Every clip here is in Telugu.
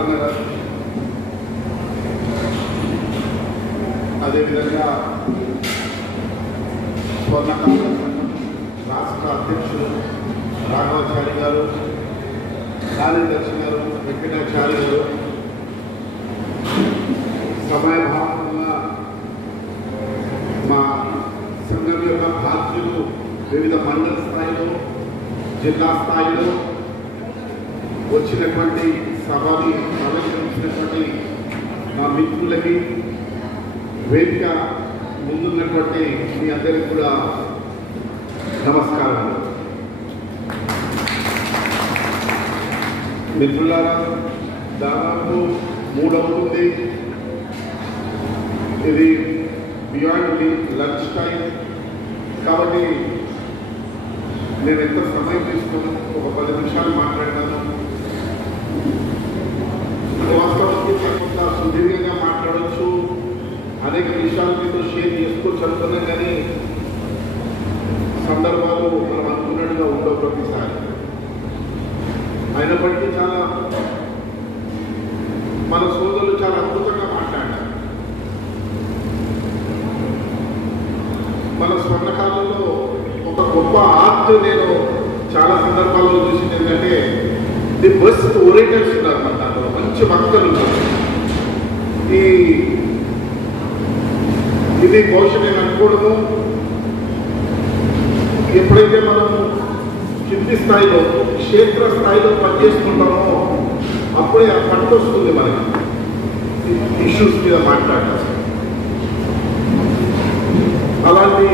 నారాయణ గారు, అదేవిధంగా స్వర్ణకార రాష్ట్ర అధ్యక్షులు రాఘవాచారి గారు, కార్యదర్శి గారు, వెంకటాచారి గారు, సమయభావంగా మా సంఘం యొక్క బాధ్యులు వివిధ మండల స్థాయిలో, జిల్లా స్థాయిలో వచ్చినటువంటి సభని ఆలోచించినటువంటి మా మిత్రులకి, వేదిక ముందున్నటువంటి మీ అందరికీ కూడా నమస్కారాలు. మిత్రులారా, దాదాపు 3 అవుతుంది. ఇది బియాండ్ లంచ్ టైం కాబట్టి నేను ఎంత సమయం తీసుకున్నాను, ఒక 10 నిమిషాలు మాట్లాడతాను. వాస్తవానికి కొంత సుదీర్ఘంగా మాట్లాడవచ్చు, అనేక విషయాలు మీతో షేర్ చేసుకోవచ్చు అనుకున్నాం, కానీ సందర్భాలు మనం అనుకున్నట్టుగా ఉండవు ప్రతిసారి. అయినప్పటికీ చాలా మన సోదరులు చాలా అద్భుతంగా మాట్లాడారు. మన స్వర్ణకాలంలో ఒక గొప్ప ఆర్ట్ నేను చాలా సందర్భాల్లో చూసింది ఏంటంటే, ది బెస్ట్ ఓరియంటర్స్ ఉన్నారు మన దాంట్లో, మంచి వక్తలు ఉన్నారు. ఇది బహుశా నేను అనుకోవడము, ఎప్పుడైతే మనం కింది స్థాయిలో క్షేత్ర స్థాయిలో పనిచేసుకుంటామో అప్పుడే ఆ పట్టు వస్తుంది మనకి ఇష్యూస్ మీద మాట్లాడాలి. అలాంటి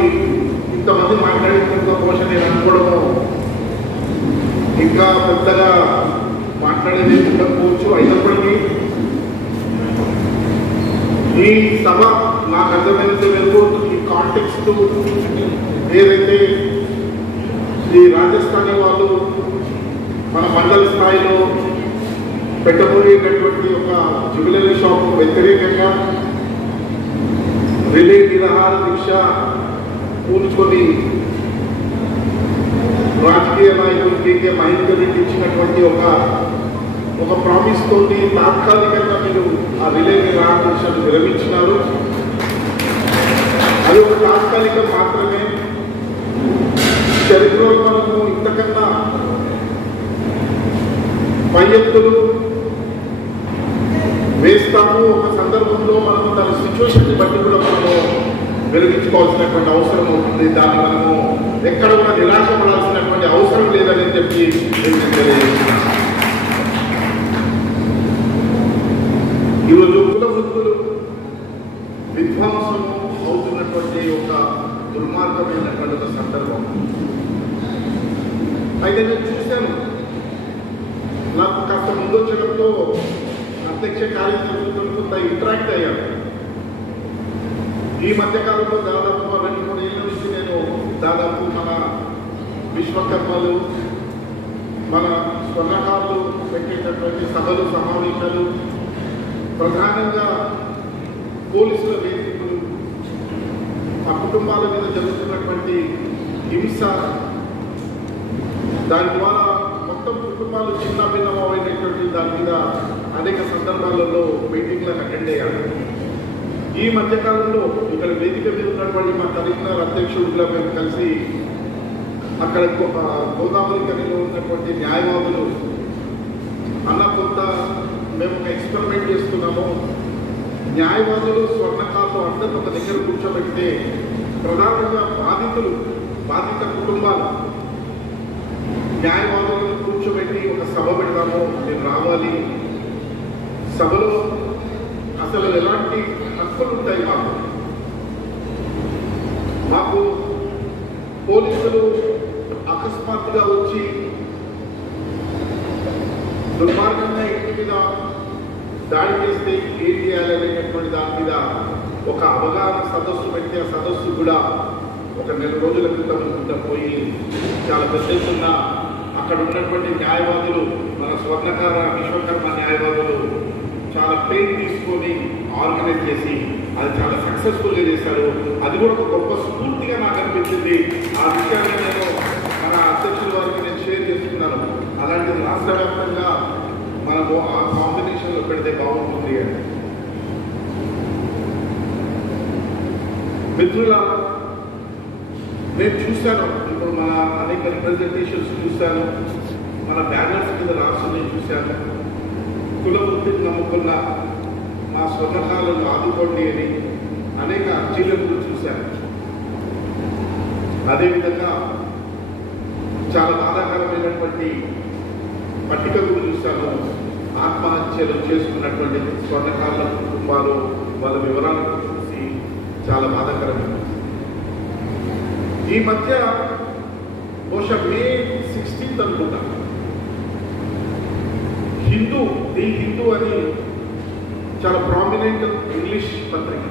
ఇంతమంది మాట్లాడిన బహుశా నేను అనుకోవడము ఇంకా పెద్దగా మాట్లాడేది ఉండకపోవచ్చు. అయినప్పటికీ ఈ సభ నాకు అర్థమైనంత వరకు ఈ కాంటెక్స్ట్ ఏదైతే ఈ రాజస్థానీ వాళ్ళు మన మండల స్థాయిలో పెట్టబోయేటటువంటి ఒక జ్యువెలరీ షాప్ వ్యతిరేకంగా రిలే నిరాహార దీక్ష కూర్చుకొని రాజకీయ నాయకులు కేకే మహేందర్ రెడ్డి ఇచ్చినటువంటి ఒక ప్రామిస్ తోటి తాత్కాలికంగా మీరు ఆ రిలే నిరాహార దీక్షను విరమించినారు. అది ఒక తాత్కాలికం మాత్రమే. చరిత్రలో మనము ఇంతకన్నా పై ఎత్తులు వేస్తాము. ఒక సందర్భంలో మనము దాని సిచ్యువేషన్ బట్టి కూడా మనము విరమించుకోవాల్సినటువంటి అవసరం ఉంటుంది. దాన్ని మనము ఎక్కడ కూడా నిరాశ పడాల్సినటువంటి అవసరం లేదని చెప్పి తెలియజేస్తున్నాను. ఈరోజు కుల వృత్తులు విధ్వంసము అవుతున్నటువంటి ఒక దుర్మార్గమైనటువంటి ఒక సందర్భం. అయితే నేను చూశాను, నాకు కాస్త ముందొచ్చడంతో అధ్యక్ష కార్యదర్శులతో కొంత ఇంటరాక్ట్ అయ్యాను. ఈ మధ్యకాలంలో దాదాపు 2-3 ఏళ్ళ నుంచి నేను దాదాపు మన విశ్వకర్మలు, మన స్వర్ణకారులు పెట్టేటటువంటి సభలు, సమావేశాలు, ప్రధానంగా పోలీసుల వేదికలు, ఆ కుటుంబాల మీద జరుగుతున్నటువంటి హింస, దాని ద్వారా మొత్తం కుటుంబాలు చిన్న భిన్నమైనటువంటి దాని మీద అనేక సందర్భాలలో మీటింగ్లకు అటెండ్ అయ్యాను. ఈ మధ్యకాలంలో ఇక్కడ వేదిక మీద ఉన్నటువంటి మా కరీంనగర్ అధ్యక్షుడిగా మేము కలిసి అక్కడ గోదావరి కనిలో ఉన్నటువంటి న్యాయవాదులు అన్న కొంత మేము ఒక ఎక్స్పెరిమెంట్ చేస్తున్నాము. న్యాయవాదులు, స్వర్ణకారులు అందరూ ఒక దగ్గర కూర్చోబెడితే ప్రధానంగా బాధిత కుటుంబాలు న్యాయవాదులను కూర్చోబెట్టి ఒక సభ పెడతాము, నేను రావాలి. సభలో అసలు ఎలాంటి హక్కులు ఉంటాయి మాకు పోలీసులు అకస్మాత్తుగా వచ్చి దుర్మార్గంగా ఇంటి మీద దాడి చేస్తే ఏం చేయాలనేటటువంటి దాని మీద ఒక అవగాహన సదస్సు పెడితే ఆ సదస్సు కూడా ఒక 4 రోజుల క్రితం పోయి చాలా పెద్ద ఎత్తున అక్కడ ఉన్నటువంటి న్యాయవాదులు, మన స్వర్ణకార విశ్వకర్మ న్యాయవాదులు చాలా పెయిన్ తీసుకొని ఆర్గనైజ్ చేసి అది చాలా సక్సెస్ఫుల్గా చేశారు. అది కూడా ఒక గొప్ప స్ఫూర్తిగా నాకు అనిపించింది. ఆ విషయాన్ని మన అధ్యక్షుల వారికి నేను షేర్ చేస్తున్నాను. అలాంటి రాష్ట్ర వ్యాప్తంగా మనం మనము ఆ కాంబినేషన్లో పెడితే బాగుంటుంది అని. మిత్రులారా, నేను చూశాను, ఇప్పుడు మన అనేక రిప్రజెంటేషన్స్ చూశాను, మన బ్యానర్స్ మీద రాష్ట్రం చూశాను. కుల వృత్తిని నమ్ముకున్న మా స్వర్ణకాలను ఆదుకోండి అని అనేక అర్జీలను చూశాను. అదేవిధంగా చాలా బాధాకరమైనటువంటి పట్టికలు చూశాను. ఆత్మహత్యలు చేసుకున్నటువంటి స్వర్ణకారుల కుటుంబాలు వాళ్ళ వివరాలను చూసి చాలా బాధాకరమైనది. ఈ మధ్య బహుశా May 16th అనుకుంటా, ది హిందూ అని చాలా ప్రామినెంట్ ఇంగ్లీష్ పత్రిక,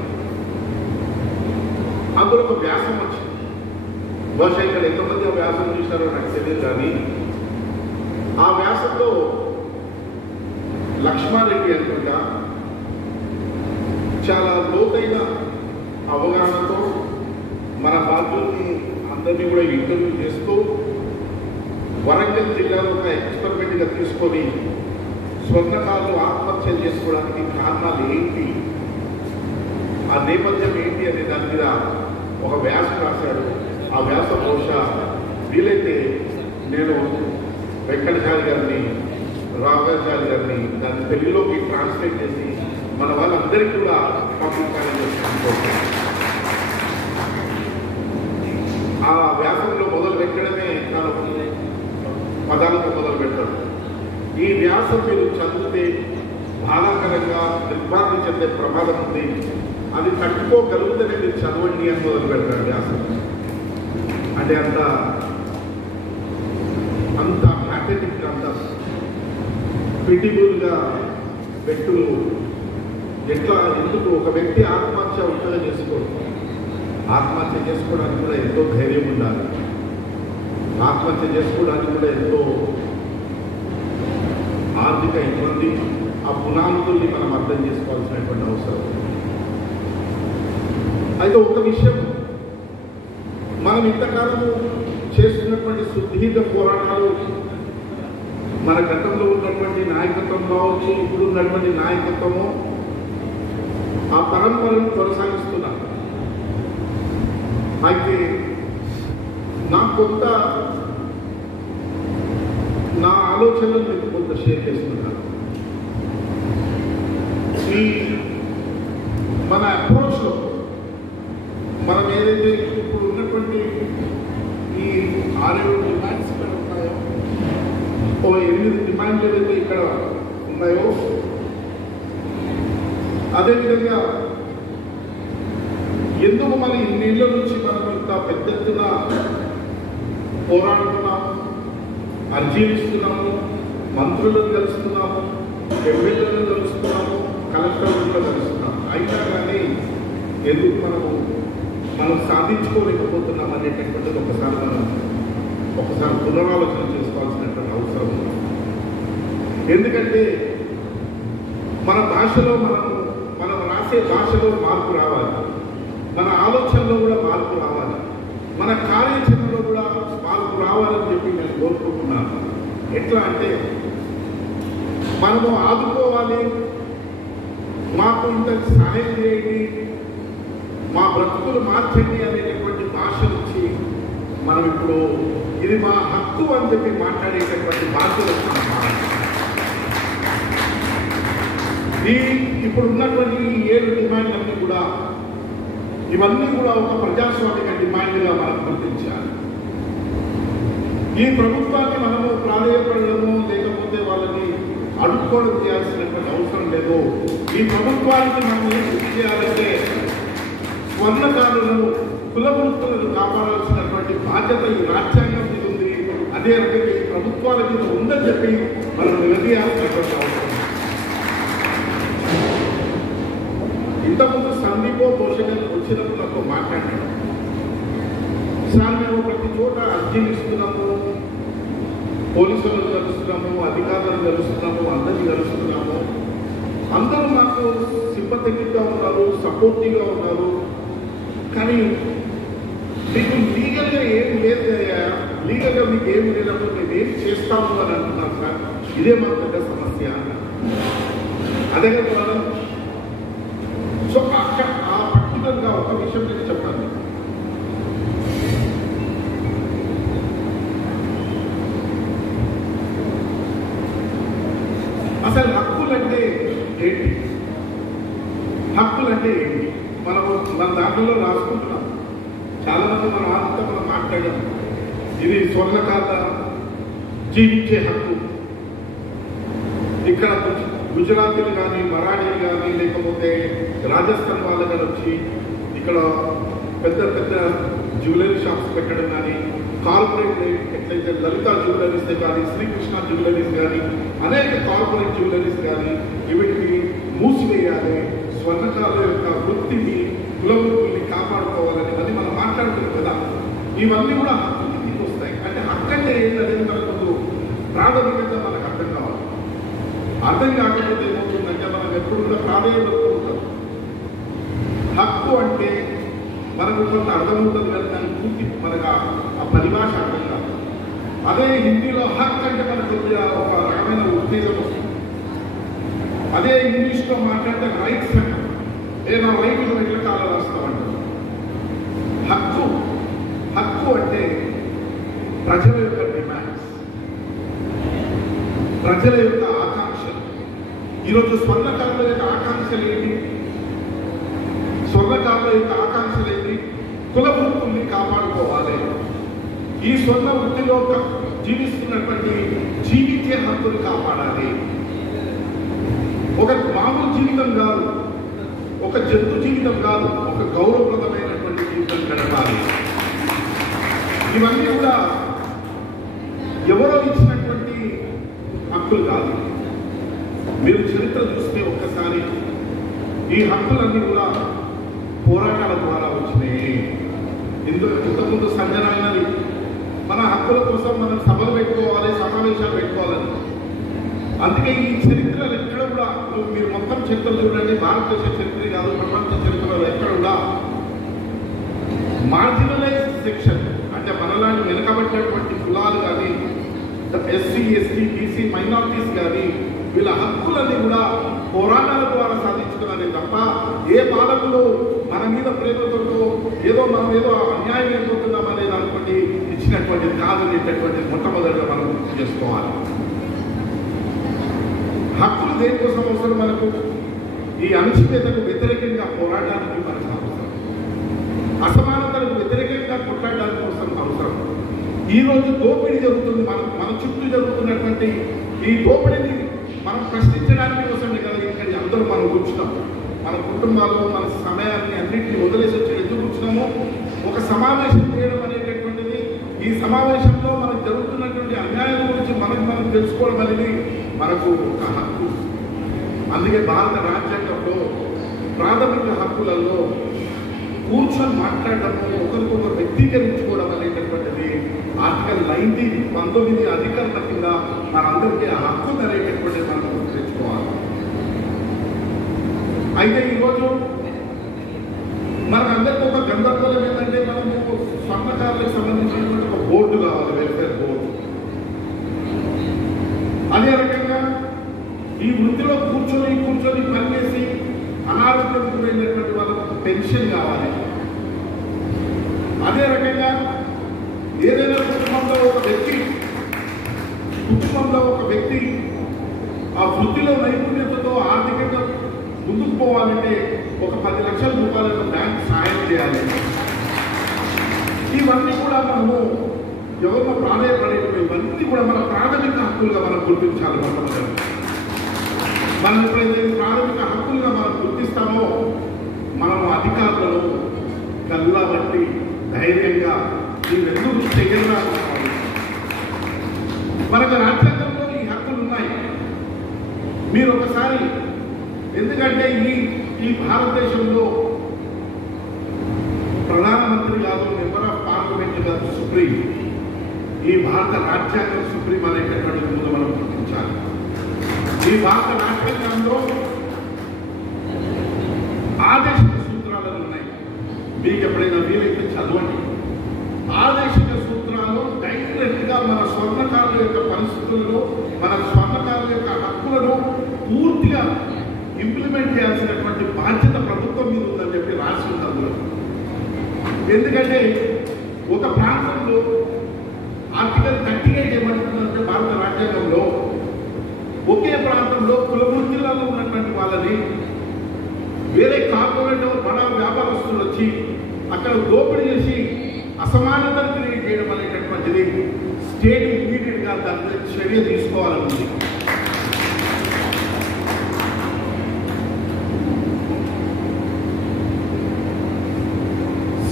అందులో ఒక వ్యాసం వచ్చింది. బహుశా ఇక్కడ ఎంతమంది ఆ వ్యాసం చూశారో నాకు తెలియదు, కానీ ఆ వ్యాసంలో లక్ష్మారెడ్డి అనుకుంటా చాలా లోతైన అవగాహనతో మన బాధ్యుల్ని అందరినీ కూడా ఇంటర్వ్యూ చేస్తూ వరంగల్ జిల్లాలో ఒక ఎక్స్పెరిమెంట్గా తీసుకొని స్వర్ణకారులు ఆత్మహత్యలు చేసుకోవడానికి కారణాలు ఏంటి, ఆ నేపథ్యం ఏంటి అనే దాని మీద ఒక వ్యాసం రాశాడు. ఆ వ్యాసం బహుశా వీలైతే నేను వెంకటచారి గారిని, రాఘవాచారి గారిని దాన్ని తెలుగులోకి ట్రాన్స్లేట్ చేసి మన వాళ్ళందరికీ కూడా పంపించాలని అనుకుంటున్నాను. ఆ వ్యాసంలో మొదలు పెట్టడమే తను పదాలతో మొదలు పెడతాడు. ఈ వ్యాసం మీరు చదివితే బాధాకరంగా దిగ్భ్రాంతి చెందే ప్రమాదం ఉంది, అది తట్టుకోగలిగితేనే మీరు చదవండి అని మొదలు పెడతాడు వ్యాసం. అంటే అంత ప్యాథెటిక్, అంత పిటిబుల్గా వ్యక్తులు ఎందుకు ఒక వ్యక్తి ఆత్మహత్య ఉంటుందో చేసుకోడు. ఆత్మహత్య చేసుకోవడానికి కూడా ఎంతో ధైర్యం ఉండాలి. ఆత్మహత్య చేసుకోవడానికి కూడా ఎంతో ఆర్థిక ఇబ్బంది, ఆ పునాదుల్ని మనం అర్థం చేసుకోవాల్సినటువంటి అవసరం. అయితే ఒక విషయం, మనం ఇంతకాలము చేస్తున్నటువంటి సుదీర్ఘ పోరాటాలు, మన గతంలో ఉన్నటువంటి నాయకత్వం కావచ్చు, ఇప్పుడు ఉన్నటువంటి నాయకత్వము ఆ పరంపరను కొనసాగిస్తున్నారు. అయితే నా ఆలోచనలు మీకు కొంత షేర్ చేస్తున్నాను. ఈ మన అప్రోచ్లో మనం ఏదైతే ఇప్పుడు ఉన్నటువంటి ఈ 6-7 డిమాండ్స్ ఇక్కడ ఉన్నాయో, 8 డిమాండ్లు ఏదైతే ఇక్కడ ఉన్నాయో, అదేవిధంగా ఎందుకు మన ఇన్నేళ్ల నుంచి మనం ఇంత పెద్ద ఎత్తున పోరాడుతున్నాము, అర్జీలిస్తున్నాము, మంత్రులను కలుస్తున్నాము, ఎమ్మెల్యేలను కలుస్తున్నాము, కలెక్టర్లను కలుస్తున్నాము, అయినా కానీ ఎందుకు మనం సాధించుకోలేకపోతున్నాం అనేటటువంటిది ఒకసారి పునరాలోచన చేసుకోవాల్సినటువంటి అవసరం ఉంది. ఎందుకంటే మన భాషలో మనం రాసే భాషలో మార్పు రావాలి, మన ఆలోచనలో కూడా మార్పు రావాలి, మన కార్యాచరణలో కూడా మార్పు రావాలని చెప్పి నేను కోరుకుంటున్నాను. ఎట్లా అంటే మనము ఆదుకోవాలి, మాకు ఇంత సహాయం చేయండి, మా బ్రతుకులు మార్చండి అనేటటువంటి భాష నుంచి మనం ఇప్పుడు ఇది మా హక్కు అని చెప్పి మాట్లాడేటటువంటి భాషలు ఇప్పుడు ఉన్నటువంటి 7 డిమాండ్లన్నీ కూడా, ఇవన్నీ కూడా ఒక ప్రజాస్వామిక డిమాండ్గా మనం గుర్తించాలి. ఈ ప్రభుత్వాన్ని మనము ప్రాధాన్యపడము, లేకపోతే వాళ్ళని అడుక్కోవడం చేయాల్సినటువంటి అవసరం లేదు. ఈ ప్రభుత్వానికి మనం ఏం చేయాలంటే స్వర్ణకారులను, కుల వృత్తులను కాపాడాల్సినటువంటి బాధ్యత ఈ రాజ్యాంగం మీద ఉంది. అదే రకంగా ఈ ప్రభుత్వాల మీద ఉందని చెప్పి మనం నిలదీయాల్సినటువంటి అవసరం. ఇంతకుముందు సందీపో పోషకం వచ్చినప్పుడు నాతో మాట్లాడాను. సార్ మేము ప్రతి చోట అర్జీలు ఇస్తున్నాము, పోలీసులను కలుస్తున్నాము, అధికారులను కలుస్తున్నాము, అందరినీ కలుస్తున్నాము, అందరూ మాకు సింపథెటిక్గా ఉన్నారు, సపోర్టివ్గా ఉన్నారు. కానీ మీకు లీగల్గా ఏం లేదు, లీగల్గా మీకు ఏమి లేనప్పుడు మేము ఏం చేస్తాము అని అంటున్నాం సార్. ఇదే మా పెద్ద సమస్య అన్నారు. అదే కదా. సో ఆ పర్టికులర్గా ఒక విషయం నేను చెప్పాను. అసలు హక్కులంటే ఏంటి? హక్కులంటే ఏంటి? మన దాంట్లో రాసుకుంటున్నాం. చాలా మంది మనం మాట్లాడాం. ఇది స్వర్ణకాల జీవించే హక్కు. ఇక్కడ గుజరాతీలు కానీ, మరాఠీలు కానీ, లేకపోతే రాజస్థాన్ వాళ్ళు కానీ వచ్చి ఇక్కడ పెద్ద పెద్ద జ్యువెలరీ షాప్స్ పెట్టడం కానీ, కార్పొరేట్ ఎట్లయితే లలిత జ్యువెలరీస్ కానీ, శ్రీకృష్ణ జ్యువెలరీస్ కానీ, అనేక కార్పొరేట్ జ్యువెలరీస్ కానీ వీటిని మూసివేయాలి, స్వర్ణకారుల యొక్క వృత్తిని, కులవృత్తిని కాపాడుకోవాలని అది మనం మాట్లాడుతున్నాం కదా. ఇవన్నీ కూడా హక్కు కిందికి వస్తాయి. అంటే హక్కు అంటే ఏంటనేది మనకు ప్రాథమికంగా మనకు అర్థం కావాలి. అర్థం కాకపోతే ఏమవుతుందంటే మనం ఎప్పుడు కూడా ప్రాధాన్యతలు ఉంటాం. హక్కు అంటే మనకు కొంత అర్థం ఉంటుంది కానీ దాని పూర్తి మనకు ఆ పరిభాష అర్థం కాదు. అదే హిందీలో హక్ అంటే మనకు ఒక రకమైన ఉత్తేజం వస్తుంది. అదే ఇంగ్లీష్లో మాట్లాడితే రైట్స్ అంటాం. నా రైట్ ఎట్లా కాల రాస్తామంటారు. హక్కు అంటే ప్రజల యొక్క డిమాండ్స్, ప్రజల యొక్క ఆకాంక్షలు. ఈరోజు స్వర్ణకారుల యొక్క ఆకాంక్షలు ఏంటి? స్వర్ణకారుల యొక్క ఆకాంక్షలు ఏంటి? కుల వృత్తుల్ని కాపాడుకోవాలి. ఈ స్వర్ణ వృత్తిలో జీవిస్తున్నటువంటి జీవించే హక్కులు కాపాడాలి. ఒక మామూలు జీవితం కాదు, ఒక జంతు జీవితం కాదు, ఒక గౌరవప్రదమైనటువంటి జీవితం గడపాలి. ఇవన్నీ కూడా ఎవరో ఇచ్చినటువంటి హక్కులు కాదు. మీరు చరిత్ర చూస్తే ఒక్కసారి ఈ హక్కులన్నీ కూడా పోరాటాల ద్వారా వచ్చినాయి. ఇంతకుముందు సంజనాయినది మన హక్కుల కోసం మనం సభలు పెట్టుకోవాలి, సమావేశాలు పెట్టుకోవాలని. అందుకే ఈ చరిత్రలు ఎక్కడ కూడా మీరు మొత్తం చరిత్రలు చూడండి, భారతదేశ చరిత్ర కాదు ప్రపంచ చరిత్రలో ఎక్కడ కూడా మార్జినలైజ్డ్ సెక్షన్ అంటే మనలాంటి వెనుకబడినటువంటి కులాలు కానీ, ఎస్సీ ఎస్టీ బీసీ మైనారిటీస్ కానీ వీళ్ళ హక్కులన్నీ కూడా పోరాటాల ద్వారా సాధించుకున్నది తప్ప ఏ పాలకులు మన మీద ప్రేమతో మనం ఏదో అన్యాయం అయిపోతున్నాం అనేది అనుకోండి ఇచ్చినటువంటిది కాదనేటటువంటి మొట్టమొదటిగా మనం గుర్తు చేసుకోవాలి. హక్కులు దేనికోసం అవసరం? మనకు ఈ అణచివేతకు వ్యతిరేకంగా పోరాటానికి మనకు అవసరం, అసమానతలకు వ్యతిరేకంగా కొట్లాడడానికి కోసం అవసరం. ఈరోజు దోపిడీ జరుగుతుంది, మన చుట్టూ జరుగుతున్నటువంటి ఈ దోపిడీని మనం ప్రశ్నించడానికి కోసమే కదా ఇక్కడ అందరూ మనం కూర్చున్నాం. మన కుటుంబాల్లో మన సమయాన్ని అన్నింటినీ వదిలేసి వచ్చి ఎందుకు కూర్చున్నామో ఒక సమావేశం చేయడం అనేటటువంటిది, ఈ సమావేశంలో మనకు జరుగుతున్నటువంటి అన్యాయం గురించి మనం తెలుసుకోవడం అనేది మనకు ఒక హక్కు. అందుకే భారత రాజ్యాంగంలో ప్రాథమిక హక్కులలో కూర్చొని మాట్లాడటము, ఒకరికొకరు వ్యక్తీకరించుకోవడం అనేటటువంటిది ఆర్టికల్ 19 అధికరణ కింద మనందరికీ ఆ హక్కు అనేటటువంటిది మనం గుర్తించుకోవాలి. అయితే ఈరోజు మనకందరికీ ఒక గందరగోళం ఏంటంటే మనము స్వర్ణకారులకు సంబంధించినటువంటి ఒక బోర్డు కావాలి, వెల్ఫేర్ బోర్డు. అదే రకంగా ఈ వృత్తిలో కూర్చొని పనిచేసి అనారోగ్యం గురైనటువంటి వాళ్ళకు పెన్షన్ కావాలి. అదే రకంగా ఏదైనా కుటుంబంలో ఒక వ్యక్తి ఆ వృత్తిలో నైపుణ్యతతో ఆర్థికంగా ముందుకు పోవాలంటే ఒక 10 లక్షల రూపాయలకు బ్యాంక్ సహాయం చేయాలి. ఇవన్నీ కూడా మనము ఎవరినో ప్రాధాన్యపడేవి, ఇవన్నీ కూడా మన ప్రాథమిక హక్కులుగా మనం గుర్తించాలి. మనం ఎప్పుడైతే ప్రాథమిక హక్కులుగా మనం గుర్తిస్తామో మనము అధికారులను కళ్ళబట్టి ధైర్యంగా ఎందుకు చెయ్యరా. మనకు రాజ్యాంగంలో ఈ హక్కులు ఉన్నాయి. మీరు ఒకసారి ఎందుకంటే ఈ భారతదేశంలో ప్రధానమంత్రి కాదు, మెంబర్ ఆఫ్ పార్లమెంట్ కాదు, సుప్రీం. ఈ భారత రాజ్యాంగం సుప్రీం అనేటటువంటి ముందు మనం గుర్తించాలి. ఈ భారత రాజ్యాంగంలో ఆదేశిక సూత్రాలు ఉన్నాయి. మీకు ఎప్పుడైనా వీలైతే చదవండి. ఆదేశిక సూత్రాలు డైరెక్ట్గా మన స్వర్ణకారుల యొక్క పరిస్థితులను, మన స్వర్ణకారుల యొక్క హక్కులను పూర్తిగా ఇంప్లిమెంట్ చేయాల్సినటువంటి బాధ్యత ప్రభుత్వం మీద ఉందని చెప్పి రాసి ఉంది అందులో. ఎందుకంటే ఒక ప్రాంతంలో ఆర్టికల్ 38 ఏమంటుందంటే భారత రాజ్యాంగంలో ఒకే ప్రాంతంలో కులవృత్తులలో ఉన్నటువంటి వాళ్ళని వేరే కార్పొరేట్ బడా వ్యాపారస్తులు వచ్చి అక్కడ దోపిడీ చేసి అసమానతను క్రియేట్ చేయడం అనేటటువంటిది స్టేట్ ఇమీడియట్ గా దాని చర్య తీసుకోవాలని.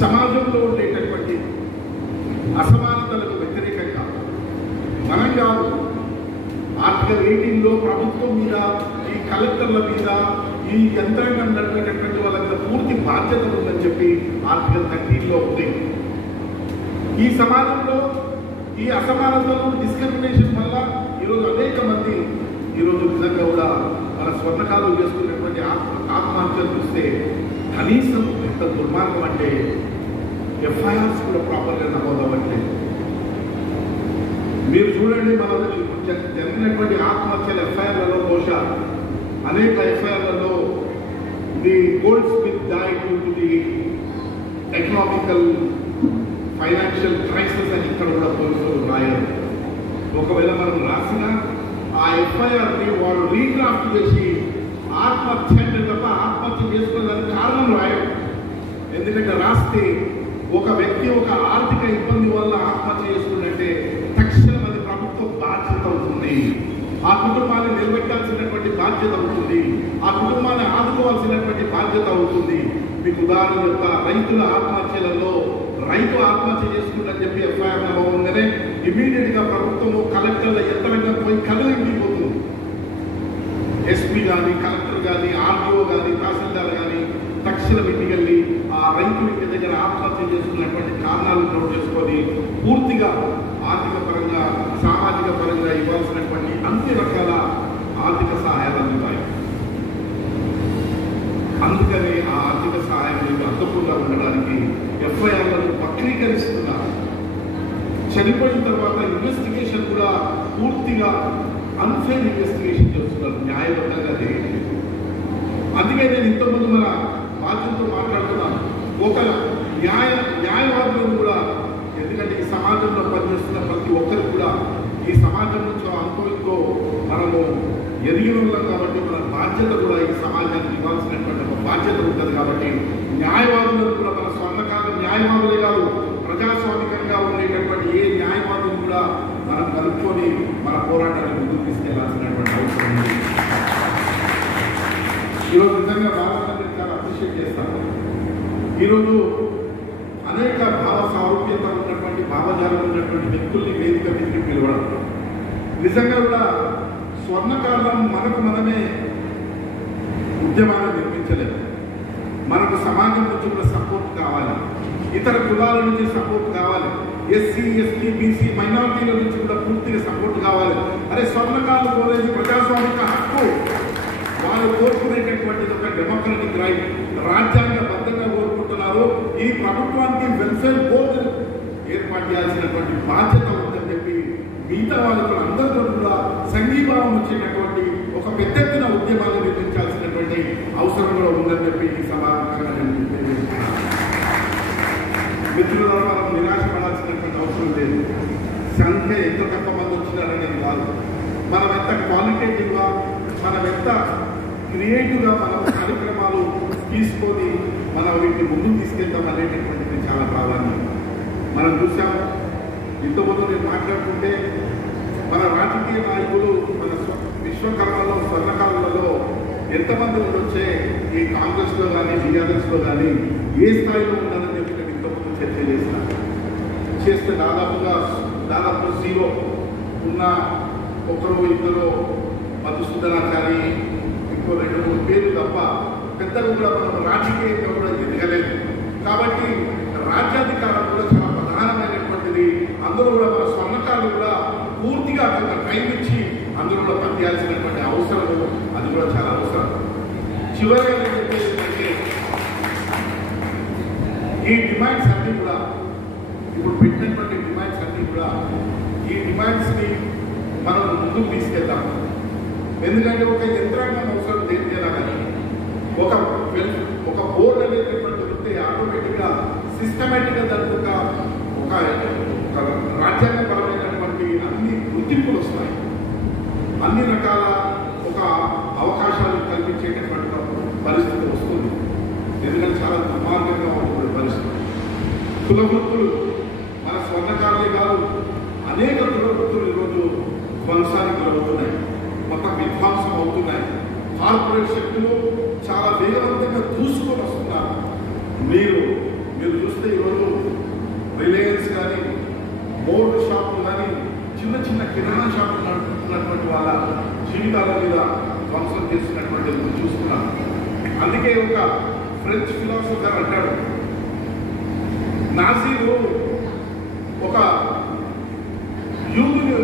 సమాజంలో ఉండేటటువంటి అసమానతలకు వ్యతిరేకంగా మనం కాదు, ఆర్టికల్ 18లో ప్రభుత్వం మీద, ఈ కలెక్టర్ల మీద, ఈ యంత్రాంగం నడిపేటటువంటి వాళ్ళ మీద పూర్తి బాధ్యత ఉందని చెప్పి ఆర్టికల్ 13లో ఉంది. ఈ సమాజంలో ఈ అసమానతలు, డిస్క్రిమినేషన్ వల్ల ఈరోజు అనేక మంది ఈరోజు నిజంగా కూడా మన స్వర్ణకాలు చేసుకునేటువంటి ఆత్మహత్యలు చూస్తే కనీసం ఎంత దుర్మార్గం అంటే ఎఫ్ఐఆర్స్ కూడా ప్రాపర్గా నమోదవ్వట్లేదు. మీరు చూడండి, మన జరిగినటువంటి ఆత్మహత్యల ఎఫ్ఐఆర్లలో బహుశా అనేక ఎఫ్ఐఆర్లలో the goldsmith died due to the economical financial crisis అని ఇక్కడ కూడా పోలీసులు రాయారు. ఒకవేళ మనం రాసిన ఆ ఎఫ్ఐఆర్ని వాళ్ళు రీడ్రాఫ్ట్ చేసి ఆత్మహత్య అంటే తప్ప ఆత్మహత్య చేసుకోవడానికి కారణం రాయరు. ఎందుకంటే రాస్తే ఒక వ్యక్తి ఒక ఆర్థిక ఇబ్బంది వల్ల ఆత్మహత్య చేసుకుంటే తక్షణం అది ప్రభుత్వ బాధ్యత అవుతుంది. ఆ కుటుంబాన్ని నిలబెట్టాల్సినటువంటి బాధ్యత అవుతుంది. ఆ కుటుంబాన్ని ఆదుకోవాల్సినటువంటి బాధ్యత అవుతుంది. మీకు ఉదాహరణ చెప్తా, రైతుల ఆత్మహత్యలలో రైతు ఆత్మహత్య చేసుకుందని చెప్పి ఎఫ్ఐఆర్ నమోదనే ఇమీడియట్ గా ప్రభుత్వము కలెక్టర్ల యంత్రంగా పోయి కళ్ళు ఇండిపోతుంది. ఎస్పీ కానీ, కలెక్టర్ కానీ, ఆర్డీఓ కానీ, తహసీల్దార్ కానీ తక్షణం ఇంటికెళ్ళి ఆ రైతు ఇంటి దగ్గర ఆత్మహత్య చేసుకున్నటువంటి కారణాలను నోట్ చేసుకొని పూర్తిగా ఆర్థిక పరంగా, సామాజిక పరంగా ఇవ్వాల్సినటువంటి అన్ని రకాల ఆర్థిక సహాయాలు అందుతాయి. అందుకని ఆ ఆర్థిక సహాయం మీకు అందకుండా ఉండడానికి ఎఫ్ఐఆర్లను వక్రీకరిస్తున్నారు. చనిపోయిన తర్వాత ఇన్వెస్టిగేషన్ కూడా పూర్తిగా అన్ఫెయిర్ ఇన్వెస్టిగేషన్ చేస్తున్నారు, న్యాయబద్ధంగా చేయండి. అందుకే నేను ఇంతకుముందు మన బాధ్యతతో మాట్లాడుతున్నాను. ఒక న్యాయవాదులను కూడా, ఎందుకంటే ఈ సమాజంలో పనిచేస్తున్న ప్రతి ఒక్కరికి కూడా ఈ సమాజం నుంచి అనుభవంతో మనము ఎదిగిన వాళ్ళం కాబట్టి మన బాధ్యత కూడా ఈ సమాజానికి ఇవ్వాల్సినటువంటి ఒక బాధ్యత ఉంటుంది. కాబట్టి న్యాయవాదులను కూడా మన స్వర్ణకాలం న్యాయవాదులే కాదు, ప్రజాస్వామికంగా ఉండేటటువంటి ఏ న్యాయవాదులు కూడా మనం కలుపుకొని మన పోరాటాన్ని ముందుకు తీసుకెళ్లాల్సినటువంటి అవసరం ఉంది. ఈరోజు నిజంగా భారతదేశం చాలా అప్రిషియేట్ చేస్తాను. ఈరోజు అనేక భావ సారూప్యత ఉన్నటువంటి, భావజాలం ఉన్నటువంటి వ్యక్తుల్ని వేదిక మీదకి పిలవడం నిజంగా కూడా స్వర్ణకాలం మనకు మనమే ఉద్యమాన్ని నిర్మించలేదు. మనకు సమాజం నుంచి కూడా సపోర్ట్ కావాలి, ఇతర కులాల నుంచి సపోర్ట్ కావాలి, ఎస్సీ, ఎస్టీ, బీసీ, మైనారిటీల నుంచి కూడా పూర్తిగా సపోర్ట్ కావాలి. అరే స్వర్ణకాలం కోరేది ప్రజాస్వామిక హక్కు, వాళ్ళు కోరుకునేటటువంటిది ఒక డెమోక్రటిక్ రైట్, రాజ్యాంగబద్ధంగా కోరుకుంటున్నారు. ఈ ప్రభుత్వానికి వెల్ఫేర్ బోర్డు ఏర్పాటు చేయాల్సినటువంటి బాధ్యత ఉందని చెప్పి మిగతా వాళ్ళతో అందరితో కూడా సంఘీభావం వచ్చేటటువంటి ఒక పెద్ద ఎత్తున ఉద్యమాలు నిర్మించాల్సినటువంటి అవసరం కూడా ఉందని చెప్పి ఈ సమావేశంగా నేను తెలియజేస్తున్నాను. మిత్రుల ద్వారా మనం నిరాశపడాల్సినటువంటి అవసరం లేదు. సంఖ్య ఎంత తక్కువ మంది వచ్చినారనేది కాదు, మనం ఎంత క్వాలిటేటివ్గా, మనం ఎంత క్రియేటివ్గా మనం కార్యక్రమాలు తీసుకొని మనం వీటిని ముందుకు తీసుకెళ్తాం అనేటటువంటిది చాలా ప్రాధాన్యం. మనం చూసాం, ఇంతకుముందు నేను మాట్లాడుతుంటే మన రాజకీయ నాయకులు మన విశ్వకర్మలో, స్వర్ణకాలంలో ఎంతమంది ఉండొచ్చే ఈ కాంగ్రెస్లో కానీ, టీఆర్ఎస్లో కానీ ఏ స్థాయిలో ఉండాలని చెప్పి నేను ఇంతకుముందు చర్చ చేస్తే దాదాపు జీరో ఉన్న ఒకరు ఇద్దరు మధుసూదన కానీ ఇంకో 2-3 పేర్లు తప్ప పెద్దలు కూడా మనం రాజకీయంగా కూడా ఎదగలేదు. కాబట్టి రాజ్యాధికారం కూడా చాలా ప్రధానమైనటువంటిది. అందులో కూడా మన స్వర్ణకారులు కూడా పూర్తిగా కొంత టైం ఇచ్చి అందులో కూడా పనిచేయాల్సినటువంటి అవసరం, అది కూడా చాలా అవసరం. చివరిగా నేను చెప్పేది ఏంటంటే, ఈ డిమాండ్స్ అన్నీ కూడా ఇప్పుడు పెట్టినటువంటి డిమాండ్స్ అన్నీ కూడా ఈ డిమాండ్స్ని మనం ముందుకు తీసుకెళ్తాం. ఎందుకంటే ఒక యంత్రాంగం అవసరం దేని చేయాలని ఒక బోర్డు అనేటటువంటి వస్తే ఆటోమేటిక్గా సిస్టమేటిక్గా దానికి ఒక రాజ్యాంగపరమైనటువంటి అన్ని గుర్తింపులు వస్తాయి, అన్ని రకాల ఒక అవకాశాలు కల్పించేటటువంటి పరిస్థితి వస్తుంది. ఎందుకంటే చాలా దుర్మార్గంగా ఉంటుంది పరిస్థితి. కులవృత్తులు మన స్వర్ణకారులే కాదు, అనేక కులవృత్తులు ఈరోజు ధ్వంసానికి గురవుతున్నాయి, మొత్తం విధ్వంసం అవుతున్నాయి. కార్పొరేట్ శక్తులు చాలా వేగవంతంగా దూసుకొని వస్తున్నారు. మీరు చూస్తే ఈరోజు రిలయన్స్ కానీ, బోర్డు షాపులు కానీ, చిన్న చిన్న కిరాణా షాపులు నడుపుతున్నటువంటి వాళ్ళ జీవితాల మీద ధ్వంసం చేస్తున్నటువంటి చూస్తున్నారు. అందుకే ఒక ఫ్రెంచ్ ఫిలాసఫర్ అంటాడు, నాజీలు ఒక యూదుని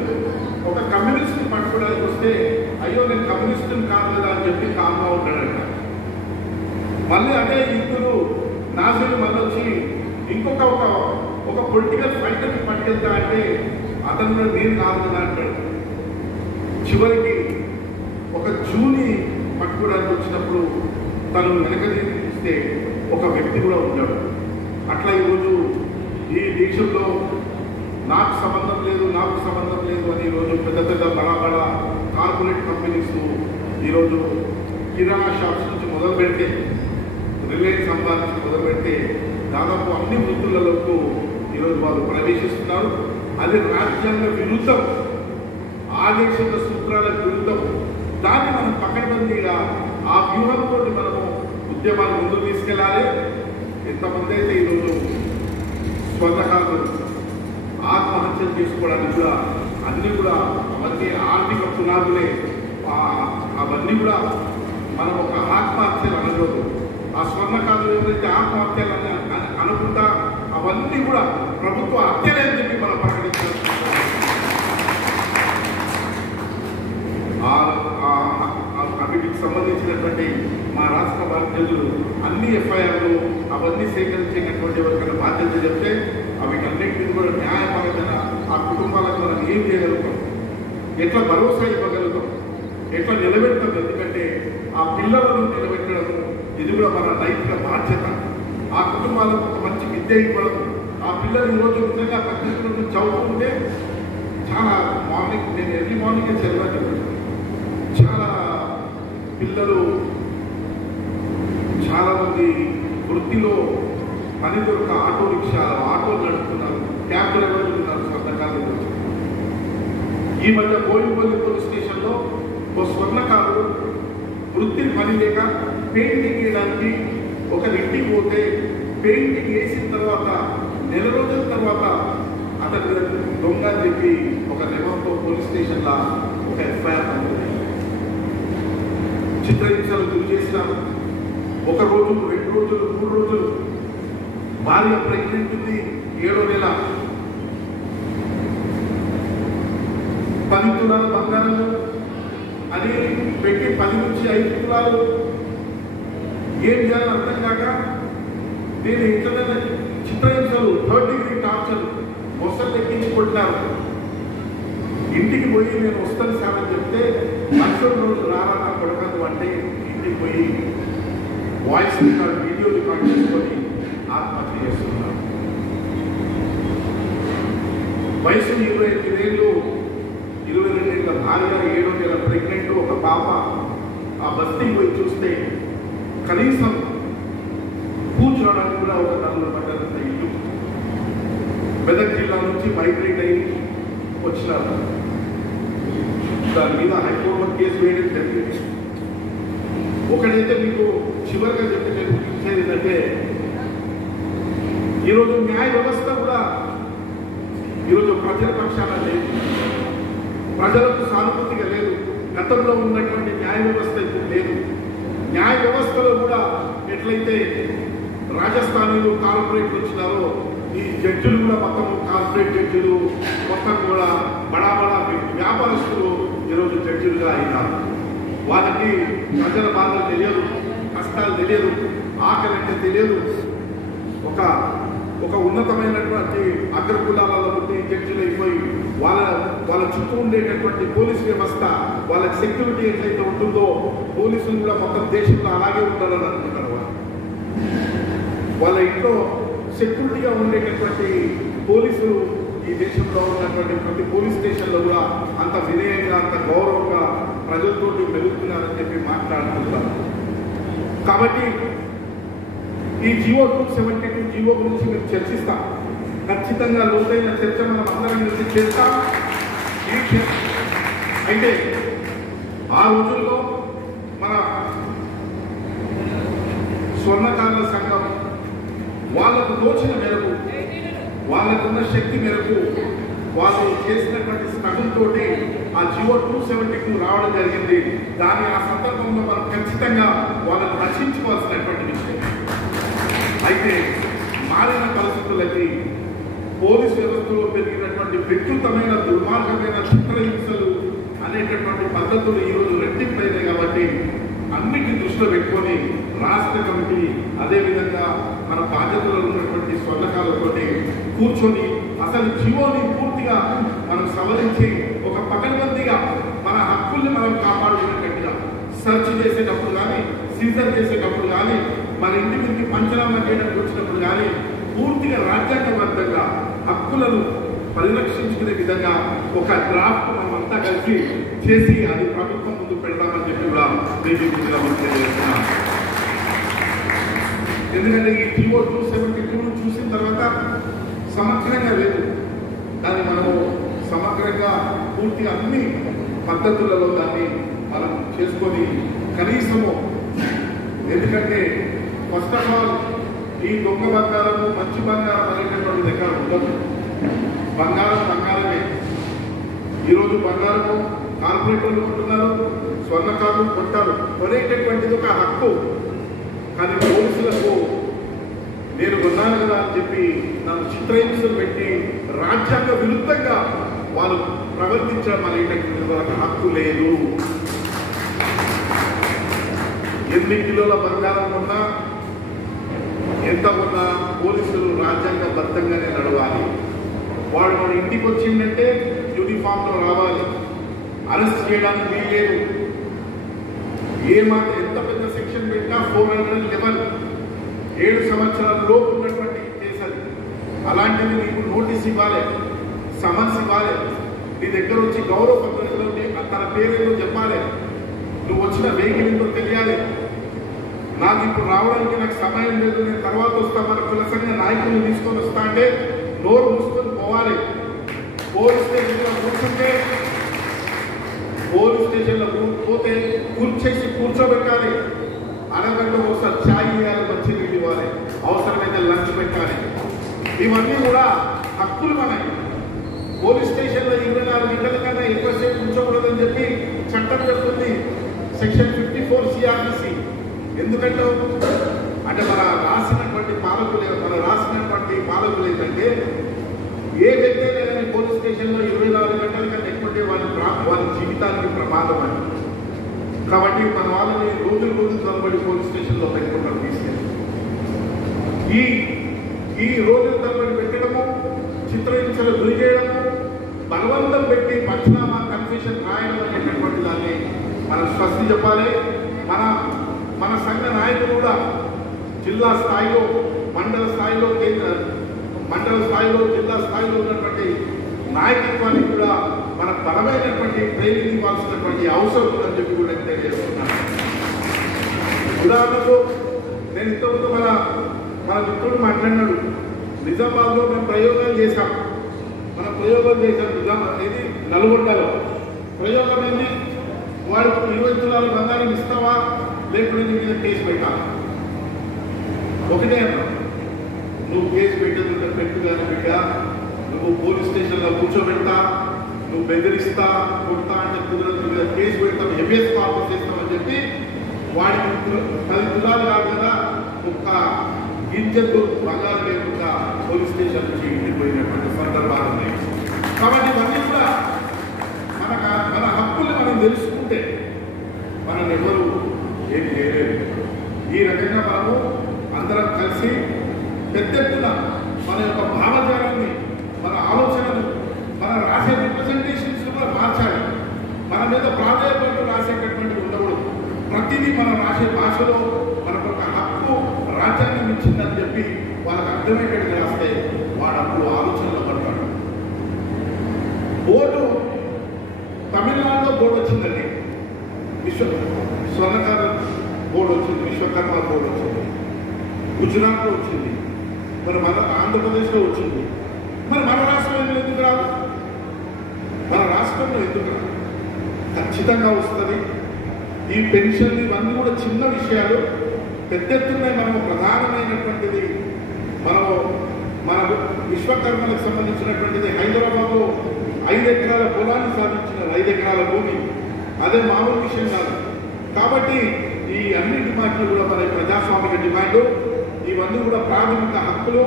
ఒక కమ్యూనిస్ట్ని పట్టుకోవడానికి వస్తే అయ్యో నేను కమ్యూనిస్టుని కాదు కదా అని చెప్పి కామ్గా ఉంటాడంట. మళ్ళీ అదే యూదులు నాజీలు మళ్ళీ వచ్చి ఇంకొక ఒక పొలిటికల్ ఫైటర్ని పట్టుకెళ్తా అంటే అతను కూడా నేను కాదు కదా అంటాడు. చివరికి ఒక జూని పట్టుకోవడానికి వచ్చినప్పుడు తను వెనక తీస్తే ఒక వ్యక్తి కూడా ఉంటాడు. అట్లా ఈరోజు ఈ దేశంలో నాకు సంబంధం లేదు అని ఈరోజు పెద్ద పెద్ద బడా కార్పొరేట్ కంపెనీస్ ఈరోజు కిరాణా షాప్స్ నుంచి మొదలు పెడితే, రిలయన్స్ సంబంధ నుంచి మొదలు పెడితే దాదాపు అన్ని వృత్తులకు ఈరోజు వాళ్ళు ప్రవేశిస్తున్నారు. అది రాజ్యాంగ విరుద్ధం, ఆదేశిత సూత్రాలకు విరుద్ధం. దాన్ని మనం పకడ్బందీగా ఆ వ్యూహంతో మనము ఉద్యమాన్ని ముందుకు తీసుకెళ్ళాలి. ఎంతమంది అయితే ఈరోజు స్వర్ణకారులు ఆత్మహత్యలు చేసుకోవడానికి కూడా అన్నీ కూడా అవన్నీ ఆర్థిక పునాదులే. అవన్నీ కూడా మనం ఒక ఆత్మహత్యలు అనకూడదు. ఆ స్వర్ణకారులు ఎవరైతే ఆత్మహత్యలు అనుకుంటా అవన్నీ కూడా ప్రభుత్వ హత్యలే అని చెప్పి మనం ప్రకటించాలి. వీటికి సంబంధించినటువంటి మా రాష్ట్ర బాధ్యతలు అన్ని ఎఫ్ఐఆర్లు అవన్నీ సేకరించేటటువంటి ఎవరికైనా బాధ్యత చెప్తే వీటన్నింటినీ కూడా న్యాయపరమైన ఆ కుటుంబాలకు మనం ఏం చేయగలుగుతాం, ఎట్లా భరోసా ఇవ్వగలుగుతాం, ఎట్లా నిలబెడతాం. ఎందుకంటే ఆ పిల్లలను నిలబెట్టడం ఇది కూడా మన నైతిక బాధ్యత. ఆ కుటుంబాలకు ఒక మంచి విద్య ఇవ్వడం, ఆ పిల్లలు ఈరోజు నిజంగా పద్ధతులను చదువుతుంటే చాలా నేను ఎర్లీ మార్నింగే చదివాను. చాలా పిల్లలు చాలామంది వృత్తిలో పని దొరక ఆటోలు నడుపుతున్నారు, క్యాబ్ డ్రైవర్లు ఉన్నారు స్వర్ణకారులు. ఈ మధ్య బోయినపల్లి పోలీస్ స్టేషన్లో ఓ స్వర్ణకారుడు వృత్తి పని లేక పెయింటింగ్ వేయడానికి ఒక ఇంటికి పోతే పెయింటింగ్ వేసిన తర్వాత నెల రోజుల తర్వాత అతను దొంగ అని చెప్పి ఒక నెలంతో పోలీస్ స్టేషన్లో ఒక ఎఫ్ఐఆర్ నమోదు. చిత్రహింసలు గురి చేసినారు. 1 రోజు 2 రోజులు 3 రోజులు భార్య ప్రెగ్నెంట్ ఉంది, 7వ నెల. 10 తులాల బంగారం అని పెట్టి 10 నుంచి 5 తులాలు ఏం చేయాలని అర్థం కాక నేను ఇంటర్నెట్ చిత్రహింసలు 3rd డిగ్రీ టార్చర్ మొసలు ఎక్కించి కొట్టినారు. ఇంటికి పోయి నేను వస్తాను సార్ అని చెప్తే లక్షల రోజు రారా కొడకదు అంటే ఇంటికి పోయి వాయిస్ రికార్డ్ వీడియో రికార్డ్ చేసుకొని ఆత్మహత్య చేస్తున్నారు. వయసు 25 ఏళ్ళు, 22 ఏళ్ళ భార్య, 7వ నెల ప్రెగ్నెంట్, ఒక పాప. ఆ బస్తీకి పోయి చూస్తే కనీసం కూర్చోవడానికి కూడా ఒక 4 పడ్డంత ఇల్లు. మెదక్ జిల్లా నుంచి మైగ్రేట్ అయ్యి వచ్చినారు. దాని మీద హైకోర్టులో కేసు వేయడం జరిగింది. ఒకటైతే మీకు చివరిగా చెప్పి నేను గుర్తించేది ఏంటంటే ఈరోజు న్యాయ వ్యవస్థ కూడా ఈరోజు ప్రజల పక్షాన లేదు, ప్రజలకు సానుభూతిగా లేదు. గతంలో ఉన్నటువంటి న్యాయ వ్యవస్థ ఇప్పుడు లేదు. న్యాయ వ్యవస్థలో కూడా ఎట్లయితే రాజస్థానీలు కార్పొరేట్లు వచ్చినారో ఈ జడ్జిలు కూడా మొత్తం కార్పొరేట్ జడ్జిలు మొత్తం కూడా బడా వ్యాపారస్తులు ఈరోజు జడ్జిలుగా అయినారు. వాళ్ళకి ప్రజల బాధలు తెలియదు, కష్టాలు తెలియదు, ఆకలి అంటే తెలియదు. ఒక ఉన్నతమైనటువంటి అగ్రకులాలలో ఉండి జడ్జిలు అయిపోయి వాళ్ళ చుట్టూ ఉండేటటువంటి పోలీస్ వ్యవస్థ, వాళ్ళకి సెక్యూరిటీ ఎట్లయితే ఉంటుందో పోలీసులు కూడా మొత్తం దేశంలో అలాగే ఉంటారని అనుకుంటారు. వాళ్ళ ఇంట్లో సెక్యూరిటీగా ఉండేటటువంటి పోలీసులు ఈ దేశంలో ఉన్నటువంటి ప్రతి పోలీస్ స్టేషన్లో కూడా అంత వినయంగా, అంత గౌరవంగా ప్రజలతోటి మెలుగుతున్నారని చెప్పి మాట్లాడుతున్నారు. కాబట్టి ఈ జియో 272 జియో గురించి మేము చర్చిస్తాం. ఖచ్చితంగా లోతైన చర్చ మనం అందరం కలిసి చేస్తాం. అయితే ఆ రోజుల్లో మన స్వర్ణకారుల సంఘం వాళ్ళకు తోచిన మేరకు, వాళ్ళకున్న శక్తి మేరకు వాళ్ళు చేసినటువంటి స్ట్రగుల్ తోటి ఆ జియో 272 రావడం జరిగింది. దాన్ని ఆ సందర్భంలో మనం ఖచ్చితంగా వాళ్ళని రక్షించుకోవాల్సినటువంటి విషయం. అయితే మారిన పరిస్థితులకి పోలీస్ వ్యవస్థలో పెరిగినటువంటి వికృతమైన దుర్మార్గమైన చిత్రహింసలు అనేటటువంటి పద్ధతులు ఈరోజు రెట్టింపైనాయి. కాబట్టి అన్నిటిని దృష్టిలో పెట్టుకొని రాష్ట్ర కమిటీ, అదేవిధంగా మన బాధ్యతలో ఉన్నటువంటి స్వర్ణకాలతోటి కూర్చొని అసలు జియోని పూర్తిగా మనం సవరించి ఒక పకడ్బందీగా మన హక్కుల్ని మనం కాపాడుకునేటట్టుగా సెర్చ్ చేసేటప్పుడు కానీ, సీజర్ చేసేటప్పుడు కానీ, మన ఇంటి మీదకి పంచనామా చేయడానికి వచ్చినప్పుడు కానీ పూర్తిగా రాజ్యాంగబద్ధంగా హక్కులను పరిరక్షించుకునే విధంగా ఒక డ్రాఫ్ట్ మనమంతా కలిసి చేసి అది ప్రభుత్వం ముందు పెడతామని చెప్పి కూడా తెలియజేస్తున్నాం. ఎందుకంటే ఈ జియో 272 చూసిన తర్వాత సమగ్రంగా లేదు, దాన్ని మనము సమగ్రంగా పూర్తిగా అన్ని పద్ధతులలో దాన్ని మనం చేసుకొని కనీసము, ఎందుకంటే ఫస్ట్ ఆఫ్ ఆల్ ఈ దొంగ బంగారము మంచి బంగారం అనేటటువంటి దగ్గర ఉండదు. బంగారం బంగారమే. ఈరోజు బంగారము కార్పొరేటర్లు కొంటున్నారు, స్వర్ణకారులు కొంటారు. కొనేటటువంటిది ఒక హక్కు. కానీ పోలీసులకు నేను కొన్నాను కదా అని చెప్పి నన్ను చిత్రహింసలు పెట్టి రాజ్యాంగ విరుద్ధంగా వాళ్ళు ప్రవర్తించడం అనేటటువంటి ఒక హక్కు లేదు. ఎన్ని కిలోల బంగారం ఉన్నా, ఎంత ఉన్నా పోలీసులు రాజ్యాంగబద్ధంగానే నడవాలి. వాడు మన ఇంటికి వచ్చిందంటే యూనిఫామ్లో రావాలి. అరెస్ట్ చేయడానికి వీల్లేదు. ఎంత పెద్ద సెక్షన్ పెట్టినా 411 7 సంవత్సరాల లోపు ఉన్నటువంటి కేసు అది. అలాంటిది నీకు నోటీస్ ఇవ్వాలి, సమన్స్ ఇవ్వాలి, నీ దగ్గర వచ్చి గౌరవ పద్ధతిలో తన పేరేదో చెప్పాలి, నువ్వు వచ్చిన వెహికల్ ఏంటో తెలియాలి. నాకు ఇప్పుడు రావడానికి నాకు సమయం లేదు, నేను తర్వాత వస్తా, మన కుల సంఘ నాయకులను తీసుకొని వస్తా అంటే నోరు మూసుకొని పోవాలి. పోలీస్ స్టేషన్లో కూర్చుంటే పోలీస్ స్టేషన్లో పోతే కూర్చోబెట్టాలి. అరగంట ఒకసారి ఛాయ్ ఇవ్వాలి, మంచి నీళ్ళు ఇవ్వాలి, అవసరమైతే లంచ్ పెట్టాలి. ఇవన్నీ కూడా హక్కులు మనకి. పోలీస్ స్టేషన్లో 24 గంటల కన్నా ఎక్కువసేపు కూర్చోకూడదని చెప్పి చట్టం చెప్తుంది, సెక్షన్ 54 CRPC. ఎందుకంటే అంటే మన రాసినటువంటి పాలకులు ఏంటంటే ఏ వ్యక్తి అయినా కానీ పోలీస్ స్టేషన్లో 24 గంటల కన్నా ఎక్కువ వాళ్ళ జీవితానికి ప్రమాదం అని. కాబట్టి మన వాళ్ళని రోజులు తరబడి పోలీస్ స్టేషన్లో పెట్టుకుంటారు తీసుకెళ్ళి. ఈ రోజుల తరబడి పెట్టడము, చిత్రహింసలు గురి చేయడము, బలవంతం పెట్టి పంచనామా కన్ఫ్యూషన్ రాయడం అనేటటువంటి దాన్ని మనం స్పష్టం చెప్పాలి. మన సంఘ నాయకులు కూడా జిల్లా స్థాయిలో, మండల స్థాయిలో, జిల్లా స్థాయిలో ఉన్నటువంటి నాయకత్వానికి కూడా మన బలమైనటువంటి ట్రైనింగ్ ఇవ్వాల్సినటువంటి అవసరం ఉందని చెప్పి కూడా తెలియజేస్తున్నాను. ఉదాహరణకు నేను ఇంతకుముందు మన మిత్రుడు మాట్లాడినాడు, నిజామాబాద్లో మేము ప్రయోగం చేశాం. ఇది నల్గొండలో ప్రయోగం ఏంది, వాడు 20 తులాల బంగారం ఇస్తావా లేకపోతే నీ మీద కేసు పెట్టాలి. ఒకటే అన్నా, నువ్వు కేసు పెట్టేది పెట్టు కానీ బిడ్డ, నువ్వు పోలీస్ స్టేషన్లో కూర్చోబెడతా, నువ్వు బెదిరిస్తా, కొడతా అంటే కుదరదు, మీద కేసు పెడతాం, హెబియస్ కార్పస్ చేస్తామని చెప్పి వాడికి 10 తులాలు కాదు కదా, ఒక్క గింజలు బంగారం లేకుండా పోలీస్ స్టేషన్ నుంచి ఇంటికి పోయినటువంటి సందర్భాలు ఉన్నాయి. కాబట్టి ఇవన్నీ కూడా మన హక్కుల్ని మనం తెలుసుకుంటే మనం ఎవరు ఏం చేయలేదు. ఈ రకంగా మనము అందరం కలిసి పెద్ద ఎత్తున మన యొక్క భావజాలాన్ని, మన ఆలోచనలు, మన రాసే రిప్రజెంటేషన్స్ కూడా స్వర్ణకార బోర్డు వచ్చింది, విశ్వకర్మ బోర్డు వచ్చింది, గుజరాత్లో వచ్చింది, మరి మన ఆంధ్రప్రదేశ్లో వచ్చింది. మరి మన రాష్ట్రంలో ఎందుకు రాదు? మన రాష్ట్రంలో ఎందుకు రాదు? ఖచ్చితంగా వస్తుంది. ఈ పెన్షన్లు ఇవన్నీ కూడా చిన్న విషయాలు. పెద్ద ఎత్తున మనము ప్రధానమైనటువంటిది మన విశ్వకర్మలకు సంబంధించినటువంటిది హైదరాబాద్లో 5 ఎకరాల పొలాన్ని సాధించిన 5 ఎకరాల భూమి. అదే మామూలు విషయం కాదు. కాబట్టి ఈ అన్ని డిమాండ్లు కూడా మన ప్రజాస్వామిక డిమాండ్లు, ఇవన్నీ కూడా ప్రాథమిక హక్కులు,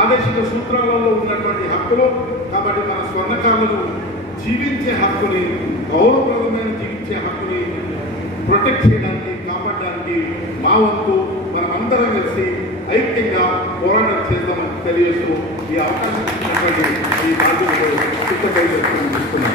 ఆదేశిక సూత్రాలలో ఉన్నటువంటి హక్కులు. కాబట్టి మన స్వర్ణకారులను జీవించే హక్కుని, గౌరవప్రదమైన జీవించే హక్కుని ప్రొటెక్ట్ చేయడానికి, కాపాడడానికి మా వంతు మనమందరం కలిసి ఐక్యంగా పోరాటం చేద్దామని తెలియజేస్తూ ఈ అవకాశం ఇచ్చినటువంటి ఈ బాధ్యతలు సిద్ధపడి తీసుకున్నాం.